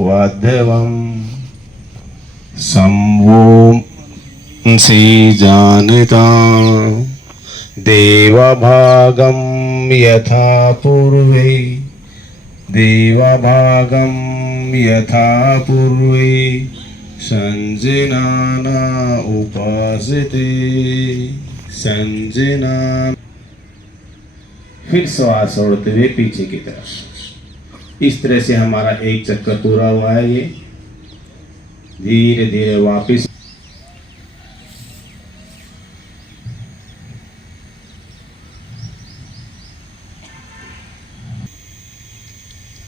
वाध्यवम संवोंसि जानिता देवभागं यथा पूर्वे देवभागं यथा पूर्वे संजिनाना उपासते संजना। फिर श्वास छोड़ते हुए पीछे की तरफ। इस तरह से हमारा एक चक्कर पूरा हुआ है। ये धीरे धीरे वापस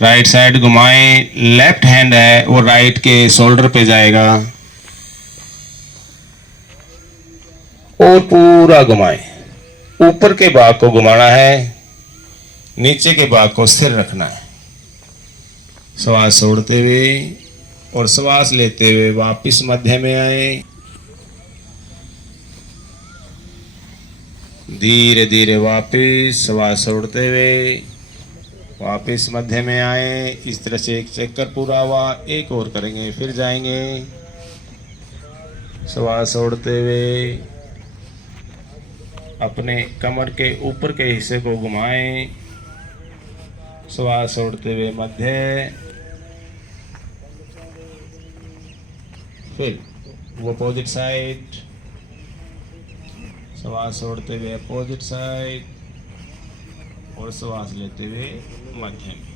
राइट साइड घुमाएं। लेफ्ट हैंड है वो राइट के शोल्डर पे जाएगा और पूरा घुमाएं। ऊपर के भाग को घुमाना है, नीचे के भाग को स्थिर रखना है। श्वास छोड़ते हुए और श्वास लेते हुए वापस मध्य में आए। धीरे धीरे वापस श्वास छोड़ते हुए वापस मध्य में आए। इस तरह से एक चक्कर पूरा हुआ। एक और करेंगे फिर जाएंगे। श्वास छोड़ते हुए अपने कमर के ऊपर के हिस्से को घुमाएं। श्वास छोड़ते हुए मध्य, फिर वो अपोजिट साइड। श्वास छोड़ते हुए अपोजिट साइड और श्वास लेते हुए मध्य में।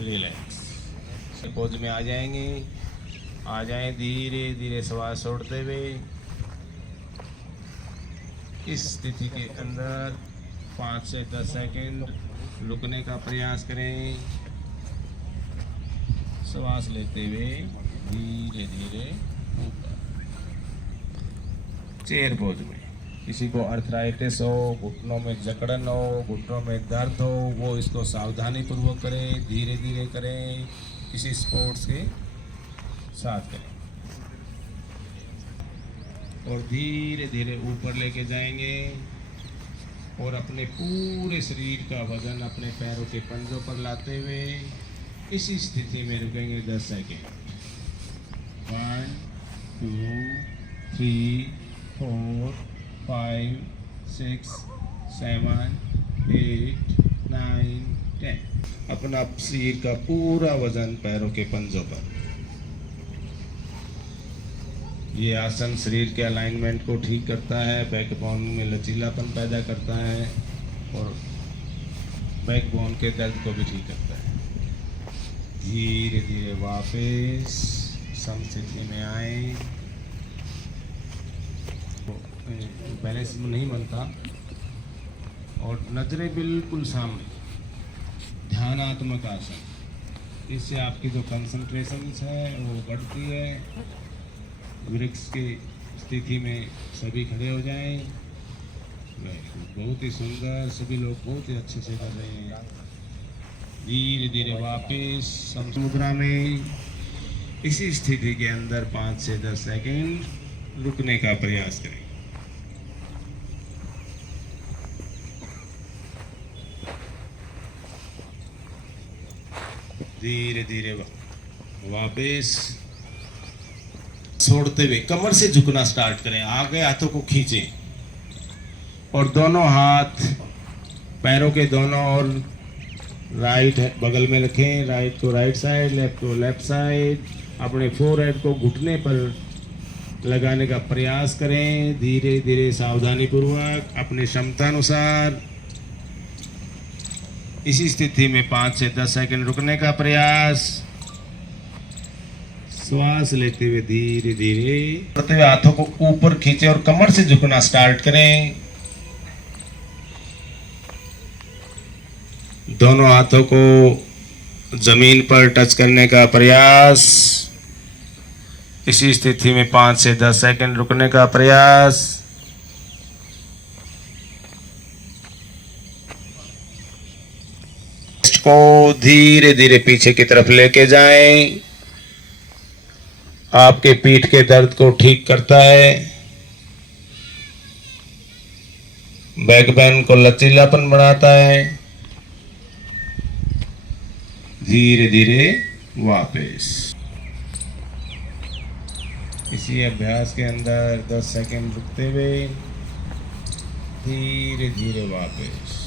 रिलैक्स पोज में आ जाएंगे। आ जाएं धीरे धीरे श्वास छोड़ते हुए। इस स्थिति के अंदर 5 से 10 सेकंड रुकने का प्रयास करें। श्वास लेते हुए धीरे धीरे ऊपर। चेयर पोज में किसी को अर्थराइटिस हो, घुटनों में जकड़न हो, घुटनों में दर्द हो, वो इसको सावधानी पूर्वक करें, धीरे धीरे करें, किसी स्पोर्ट्स के साथ करें। और धीरे धीरे ऊपर लेके जाएंगे और अपने पूरे शरीर का वजन अपने पैरों के पंजों पर लाते हुए इसी स्थिति में रुकेंगे 10 सेकेंड। 1 2 3 4 5 6 7 8 9 10। अपना शरीर का पूरा वजन पैरों के पंजों पर। ये आसन शरीर के अलाइनमेंट को ठीक करता है, बैकबोन में लचीलापन पैदा करता है और बैकबोन के दर्द को भी ठीक करता है। धीरे धीरे वापस समस्थिति में आए। बैलेंस नहीं बनता और नजरें बिल्कुल सामने, ध्यानात्मक आसन। इससे आपकी जो कंसंट्रेशन है वो बढ़ती है। वृक्ष की स्थिति में सभी खड़े हो जाएं। बहुत ही सुंदर, सभी लोग बहुत ही अच्छे से कर रहे हैं। धीरे धीरे वापस मुद्रा में इसी स्थिति के अंदर 5 से 10 सेकंड रुकने का प्रयास करें। धीरे धीरे वापस छोड़ते हुए कमर से झुकना स्टार्ट करें। आगे हाथों को खींचें और दोनों हाथ पैरों के दोनों ओर राइट बगल में रखें। राइट को राइट साइड, लेफ्ट को लेफ्ट साइड। अपने फोरहेड को घुटने पर लगाने का प्रयास करें। धीरे धीरे सावधानी पूर्वक अपनी क्षमता अनुसार इसी स्थिति में 5 से 10 सेकंड रुकने का प्रयास। श्वास लेते हुए धीरे धीरे करते हुए हाथों को ऊपर खींचे और कमर से झुकना स्टार्ट करें। दोनों हाथों को जमीन पर टच करने का प्रयास। इसी स्थिति में 5 से 10 सेकंड रुकने का प्रयास। को धीरे धीरे पीछे की तरफ लेके जाएं। आपके पीठ के दर्द को ठीक करता है, बैकबोन को लचीलापन बढ़ाता है। धीरे धीरे वापस। इसी अभ्यास के अंदर 10 सेकंड रुकते हुए धीरे धीरे वापस।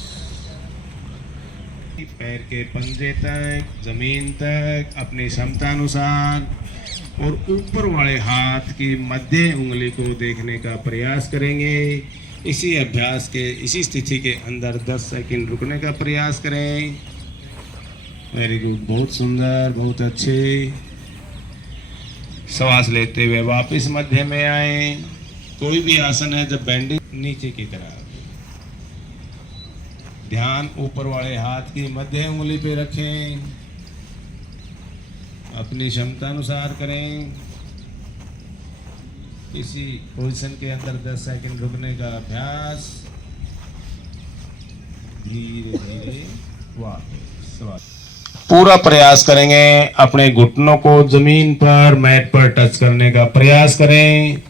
पैर के पंजे तक, जमीन तक अपनी क्षमता अनुसार, और ऊपर वाले हाथ की मध्य उंगली को देखने का प्रयास करेंगे। इसी अभ्यास के इसी स्थिति के अंदर 10 सेकंड रुकने का प्रयास करें। वेरी गुड, बहुत सुंदर, बहुत अच्छे। श्वास लेते हुए वापस मध्य में आए। कोई भी आसन है जब बेंडिंग नीचे की तरफ, ध्यान ऊपर वाले हाथ की मध्य उंगली पे रखें, अपनी क्षमता अनुसार करें। इसी पोजीशन के अंदर 10 सेकंड रुकने का अभ्यास। धीरे धीरे वापस। पूरा प्रयास करेंगे अपने घुटनों को जमीन पर, मैट पर टच करने का प्रयास करें।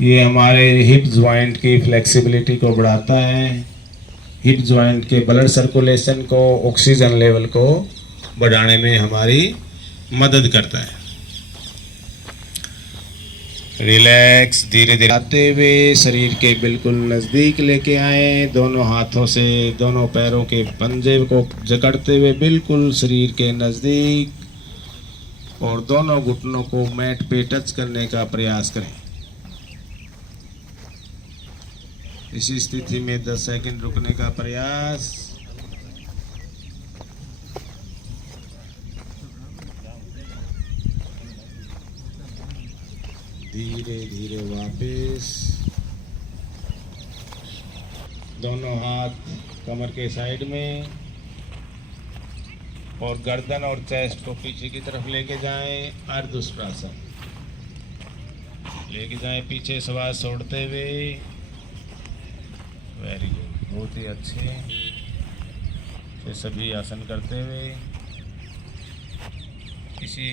ये हमारे हिप जॉइंट की फ्लेक्सिबिलिटी को बढ़ाता है, हिप जॉइंट के ब्लड सर्कुलेशन को, ऑक्सीजन लेवल को बढ़ाने में हमारी मदद करता है। रिलैक्स, धीरे धीरे आते हुए शरीर के बिल्कुल नज़दीक लेके आए। दोनों हाथों से दोनों पैरों के पंजे को जकड़ते हुए बिल्कुल शरीर के नज़दीक, और दोनों घुटनों को मैट पे टच करने का प्रयास करें। इसी स्थिति में 10 सेकंड रुकने का प्रयास। धीरे धीरे वापस। दोनों हाथ कमर के साइड में, और गर्दन और चेस्ट को पीछे की तरफ लेके जाएं। अर्धउष्ट्रासन लेके जाएं पीछे, श्वास छोड़ते हुए। वेरी गुड, बहुत ही अच्छे से सभी आसन करते हुए इसी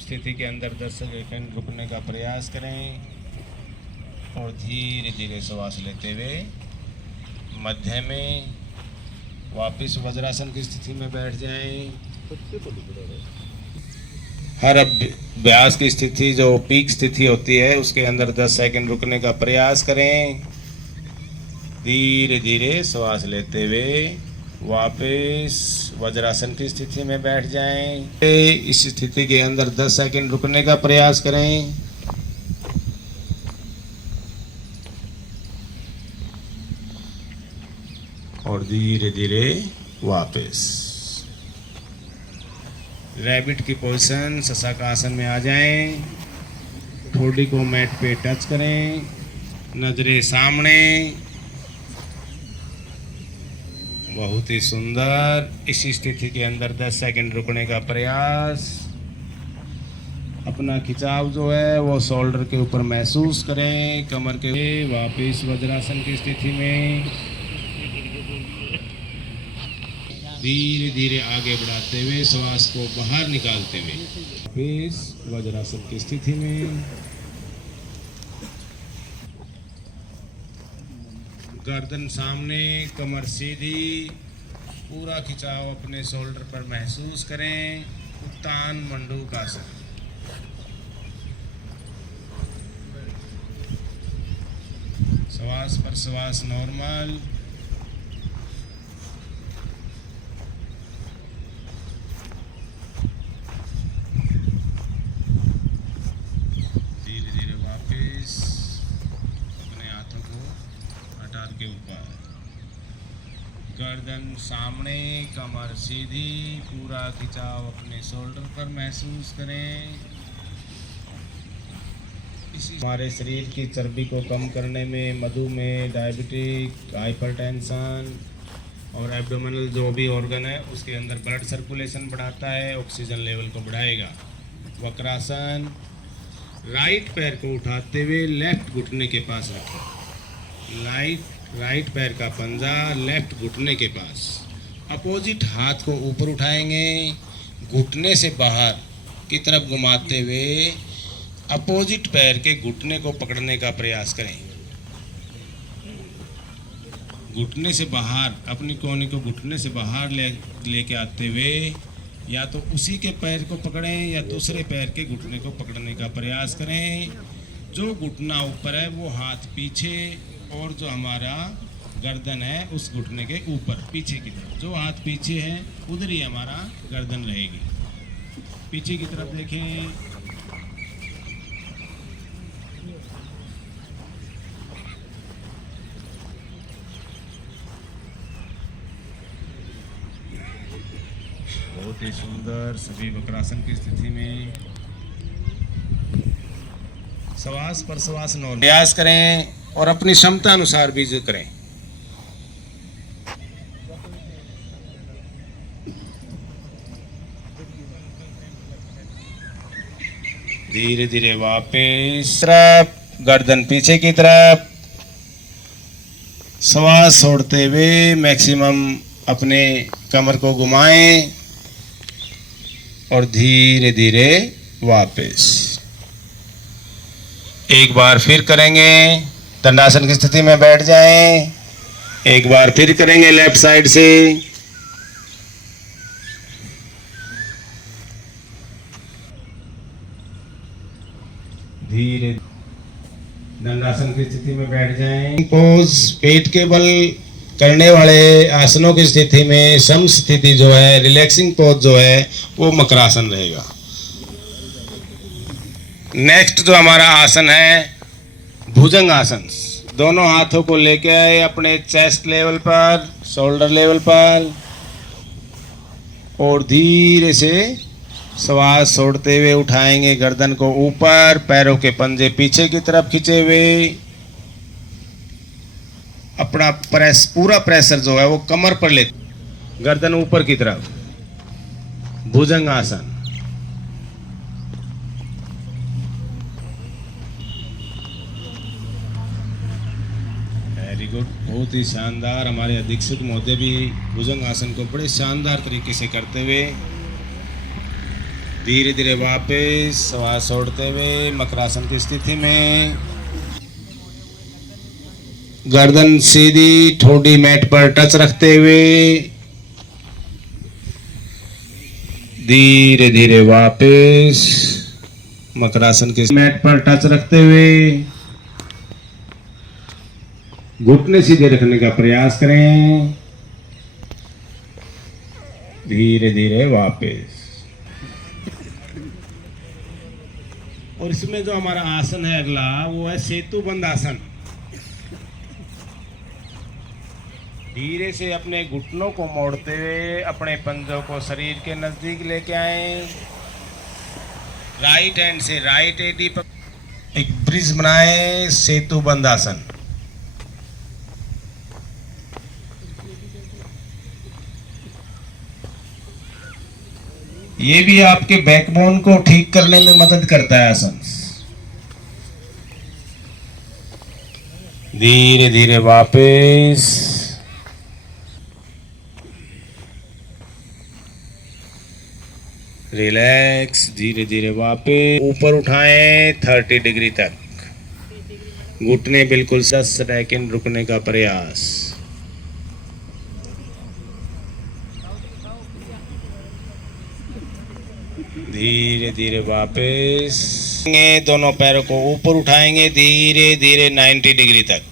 स्थिति के अंदर 10 सेकंड रुकने का प्रयास करें, और धीरे धीरे श्वास लेते हुए मध्य में वापस वज्रासन की स्थिति में बैठ जाएं। हर अभ्यास की स्थिति जो पीक स्थिति होती है उसके अंदर 10 सेकंड रुकने का प्रयास करें। धीरे धीरे श्वास लेते हुए वापस वज्रासन की स्थिति में बैठ जाएं। इस स्थिति के अंदर 10 सेकंड रुकने का प्रयास करें। और धीरे धीरे वापस। रैबिट की पोजीशन, शशाकासन में आ जाएं। ठोड़ी को मैट पे टच करें, नजरें सामने। बहुत ही सुंदर। इसी स्थिति के अंदर 10 सेकंड रुकने का प्रयास। अपना खिंचाव जो है वो शोल्डर के ऊपर महसूस करें, कमर के। वापस वज्रासन की स्थिति में धीरे धीरे आगे बढ़ाते हुए श्वास को बाहर निकालते हुए वापस वज्रासन की स्थिति में। गर्दन सामने, कमर सीधी, पूरा खिंचाव अपने शोल्डर पर महसूस करें। उत्तान मंडूकासन। श्वास पर श्वास नॉर्मल। धीरे धीरे वापस अपने हाथों को हटार के ऊपर, गर्दन सामने, कमर सीधी, पूरा खिंचाव अपने शोल्डर पर महसूस करें। हमारे शरीर की चर्बी को कम करने में मधुमेह, डायबिटिक, हाइपरटेंशन और एब्डोमिनल जो भी ऑर्गन है उसके अंदर ब्लड सर्कुलेशन बढ़ाता है, ऑक्सीजन लेवल को बढ़ाएगा। वक्रासन। राइट पैर को उठाते हुए लेफ्ट घुटने के पास रखें। राइट पैर का पंजा लेफ्ट घुटने के पास। अपोजिट हाथ को ऊपर उठाएंगे, घुटने से बाहर की तरफ घुमाते हुए अपोजिट पैर के घुटने को पकड़ने का प्रयास करें। घुटने से बाहर, अपनी कोहनी को घुटने से बाहर लेके आते हुए या तो उसी के पैर को पकड़ें या दूसरे पैर के घुटने को पकड़ने का प्रयास करें। जो घुटना ऊपर है वो हाथ पीछे, और जो हमारा गर्दन है उस घुटने के ऊपर पीछे की तरफ। जो हाथ पीछे है उधर ही हमारा गर्दन रहेगी। पीछे की तरफ देखें। बहुत ही सुंदर सभी वक्रासन की स्थिति में श्वास पर श्वास नॉर्मल प्रयास करें और अपनी क्षमता अनुसार भी जो करें। धीरे धीरे वापस तरफ, गर्दन पीछे की तरफ, श्वास छोड़ते हुए मैक्सिमम अपने कमर को घुमाएं और धीरे धीरे वापस। एक बार फिर करेंगे, दंडासन की स्थिति में बैठ जाएं। एक बार फिर करेंगे लेफ्ट साइड से। धीरे दंडासन की स्थिति में बैठ जाएं। पोज, पेट के बल करने वाले आसनों की स्थिति में सम स्थिति जो है, रिलैक्सिंग पोज जो है वो मकरासन रहेगा। नेक्स्ट जो हमारा आसन है भुजंग आसन। दोनों हाथों को लेके आए अपने चेस्ट लेवल पर, शोल्डर लेवल पर, और धीरे से श्वास छोड़ते हुए उठाएंगे गर्दन को ऊपर, पैरों के पंजे पीछे की तरफ खींचे हुए। अपना प्रेस, पूरा प्रेशर जो है वो कमर पर ले, गर्दन ऊपर की तरफ, भुजंग आसन। वेरी गुड, बहुत ही शानदार। हमारे अधीक्षक महोदय भी भुजंग आसन को बड़े शानदार तरीके से करते हुए धीरे धीरे वापस श्वास छोड़ते हुए मकरासन की स्थिति में, गर्दन सीधी, ठोडी मैट पर टच रखते हुए धीरे धीरे वापस मकरासन के मैट पर टच रखते हुए घुटने सीधे रखने का प्रयास करें। धीरे धीरे वापस। और इसमें जो हमारा आसन है अगला वो है सेतु बंद आसन। धीरे से अपने घुटनों को मोड़ते हुए अपने पंजों को शरीर के नजदीक लेके आए। राइट हैंड से राइट एडी पर एक ब्रिज बनाए, सेतु बंद आसन। ये भी आपके बैकबोन को ठीक करने में मदद करता है आसन। धीरे धीरे वापस। रिलैक्स, धीरे धीरे वापस ऊपर उठाएं 30 डिग्री तक। घुटने बिल्कुल 10 सेकंड रुकने का प्रयास। धीरे धीरे वापस। दोनों पैरों को ऊपर उठाएंगे धीरे धीरे 90 डिग्री तक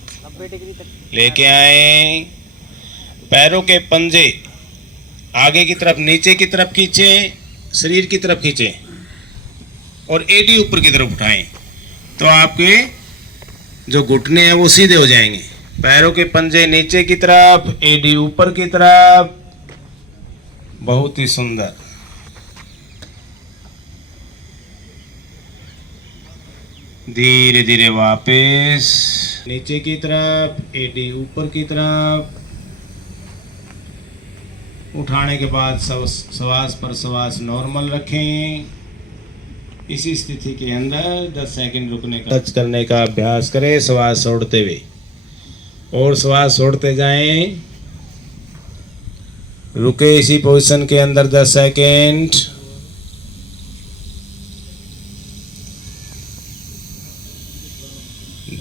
लेके आए। पैरों के पंजे आगे की तरफ, नीचे की तरफ खींचें, शरीर की तरफ खींचें और एडी ऊपर की तरफ उठाएं तो आपके जो घुटने हैं वो सीधे हो जाएंगे। पैरों के पंजे नीचे की तरफ, एडी ऊपर की तरफ। बहुत ही सुंदर। धीरे धीरे वापस नीचे की तरफ, एडी ऊपर की तरफ। उठाने के बाद श्वास पर श्वास नॉर्मल रखें। इसी स्थिति के अंदर 10 सेकंड रुकने का, टच करने का अभ्यास करें श्वास छोड़ते हुए, और श्वास छोड़ते जाएं। रुके इसी पोजीशन के अंदर 10 सेकंड।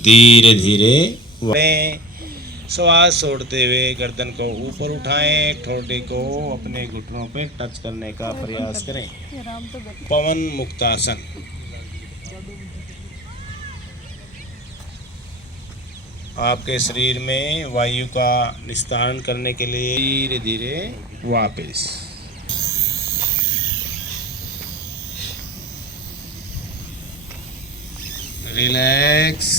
धीरे धीरे श्वास छोड़ते हुए गर्दन को ऊपर उठाएं, ठोड़ी को अपने घुटनों पे टच करने का प्रयास करें। पवन मुक्तासन। आपके शरीर में वायु का निस्तारण करने के लिए धीरे धीरे वापस। रिलैक्स।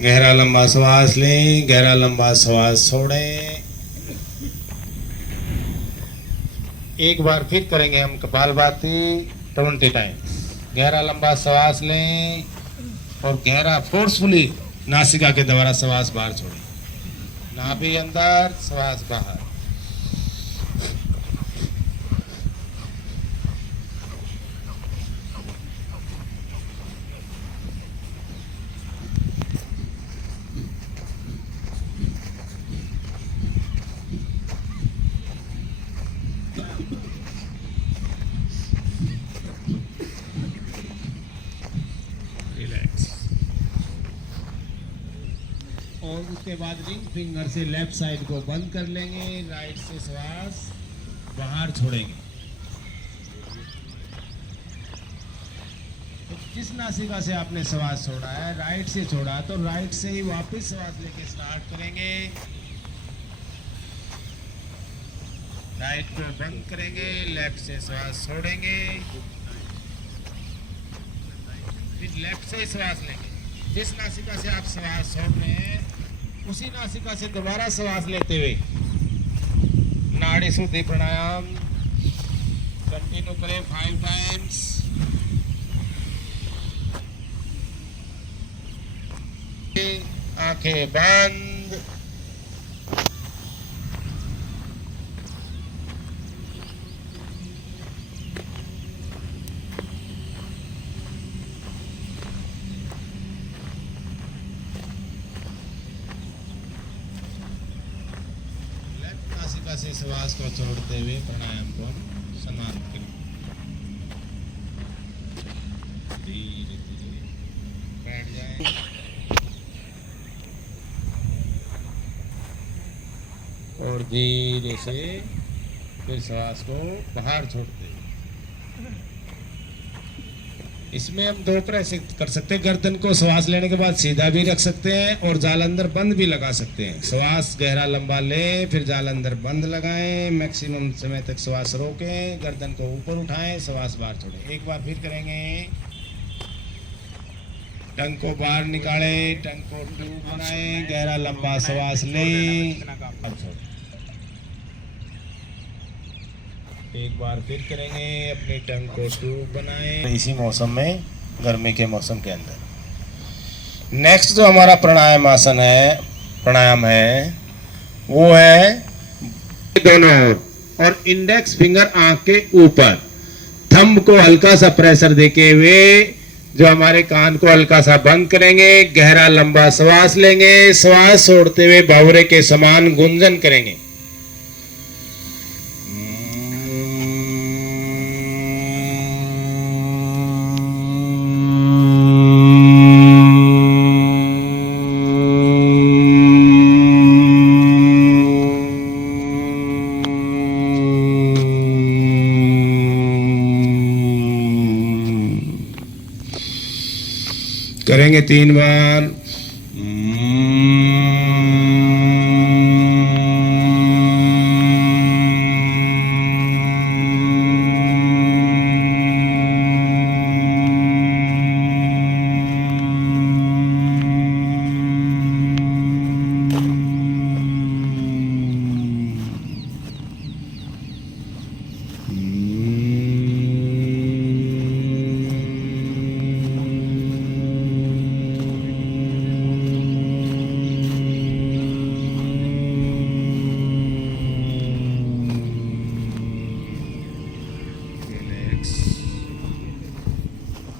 गहरा लंबा श्वास लें, गहरा लंबा श्वास छोड़ें। एक बार फिर करेंगे हम कपालभाति 20 टाइम्स। गहरा लंबा श्वास लें और गहरा फोर्सफुली नासिका के द्वारा श्वास बाहर छोड़ें। नाभि अंदर, श्वास बाहर। और उसके बाद रिंग फिंगर से लेफ्ट साइड को बंद कर लेंगे, राइट से श्वास बाहर छोड़ेंगे। तो जिस नासिका से आपने श्वास छोड़ा है, राइट से छोड़ा, तो राइट से ही वापस श्वास लेके स्टार्ट करेंगे। राइट को बंद करेंगे, लेफ्ट से श्वास छोड़ेंगे, फिर लेफ्ट से श्वास लेंगे। जिस नासिका से आप श्वास छोड़ रहे हैं, उसी नासिका से दोबारा श्वास लेते हुए नाड़ी शुद्धि प्राणायाम कंटिन्यू करें 5 टाइम्स। आंखें बंद। से श्वास को छोड़ते हुए प्राणायाम को हम समाप्त करें। धीरे धीरे बैठ जाएं। और धीरे से फिर श्वास को बाहर छोड़ते हैं। इसमें हम 2 तरह से कर सकते हैं। गर्दन को श्वास लेने के बाद सीधा भी रख सकते हैं और जाल अंदर बंद भी लगा सकते हैं। श्वास गहरा लंबा लें, फिर जाल अंदर बंद लगाएं, मैक्सिमम समय तक श्वास रोकें, गर्दन को ऊपर उठाएं, श्वास बाहर छोड़ें। एक बार फिर करेंगे। टंग को बाहर निकालें, टंग को ट्यूब बनाएं, गहरा लंबा श्वास लें, अब छोड़ें। एक बार फिर करेंगे। अपनी टंग को ट्यूब बनाएं इसी मौसम में, गर्मी के मौसम के अंदर। नेक्स्ट जो हमारा प्राणायाम है वो है दोनों ओर और इंडेक्स फिंगर आंख के ऊपर, थंब को हल्का सा प्रेशर देके हुए जो हमारे कान को हल्का सा बंद करेंगे। गहरा लंबा श्वास लेंगे, श्वास छोड़ते हुए भंवरे के समान गुंजन करेंगे। करेंगे 3 बार।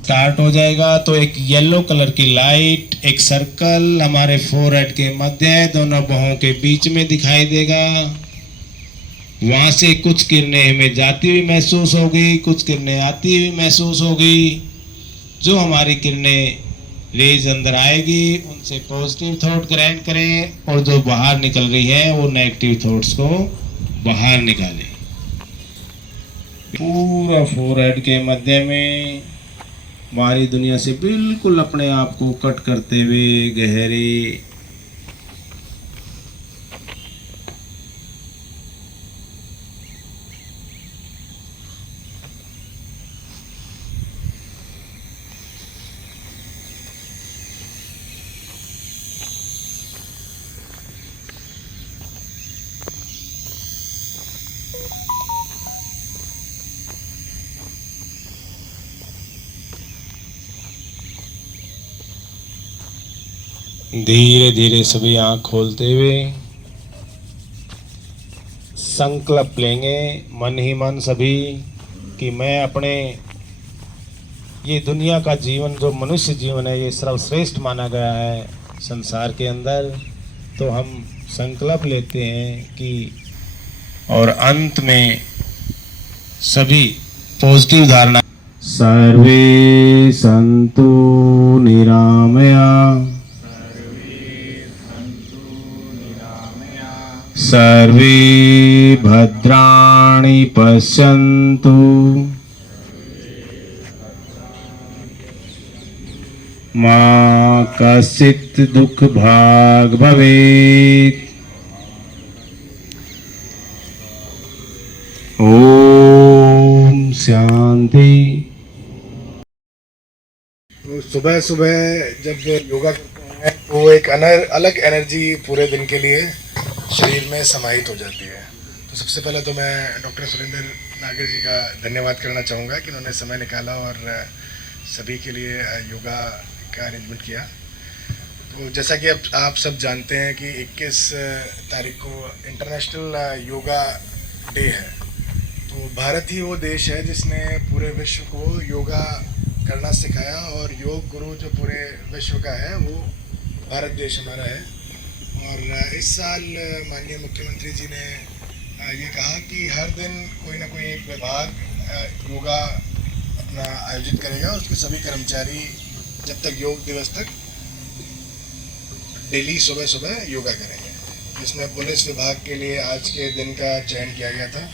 स्टार्ट हो जाएगा तो एक येलो कलर की लाइट, एक सर्कल हमारे फोरहेड के मध्य दोनों बाहों के बीच में दिखाई देगा। वहां से कुछ किरणें हमें जाती हुई महसूस होगी, कुछ किरणें आती हुई महसूस होगी। जो हमारी किरणें रेज अंदर आएगी, उनसे पॉजिटिव थॉट ग्रहण करें और जो बाहर निकल रही है वो नेगेटिव थॉट्स को बाहर निकालें। पूरा फोरहेड के मध्य में बाहरी दुनिया से बिल्कुल अपने आप को कट करते हुए गहरे धीरे धीरे सभी आंख खोलते हुए संकल्प लेंगे मन ही मन सभी कि मैं अपने ये दुनिया का जीवन जो मनुष्य जीवन है ये सर्वश्रेष्ठ माना गया है संसार के अंदर। तो हम संकल्प लेते हैं कि और अंत में सभी पॉजिटिव धारणा सर्वे संतु निरामया सर्वे भद्राणि पश्यन्तु मा कश्चित् दुःख भाग् भवेत्। ओम शांति। तो सुबह सुबह जब योगा करते हैं तो एक अलग एनर्जी पूरे दिन के लिए शरीर में समाहित हो जाती है। तो सबसे पहले तो मैं डॉक्टर सुरेंद्र नागर जी का धन्यवाद करना चाहूँगा कि उन्होंने समय निकाला और सभी के लिए योगा का अरेंजमेंट किया। तो जैसा कि अब आप सब जानते हैं कि 21 तारीख को इंटरनेशनल योगा डे है। तो भारत ही वो देश है जिसने पूरे विश्व को योगा करना सिखाया और योग गुरु जो पूरे विश्व का है वो भारत देश हमारा है। और इस साल माननीय मुख्यमंत्री जी ने ये कहा कि हर दिन कोई ना कोई एक विभाग योगा अपना आयोजित करेगा और उसके सभी कर्मचारी जब तक योग दिवस तक डेली सुबह सुबह योगा करेंगे। इसमें पुलिस विभाग के लिए आज के दिन का चयन किया गया था।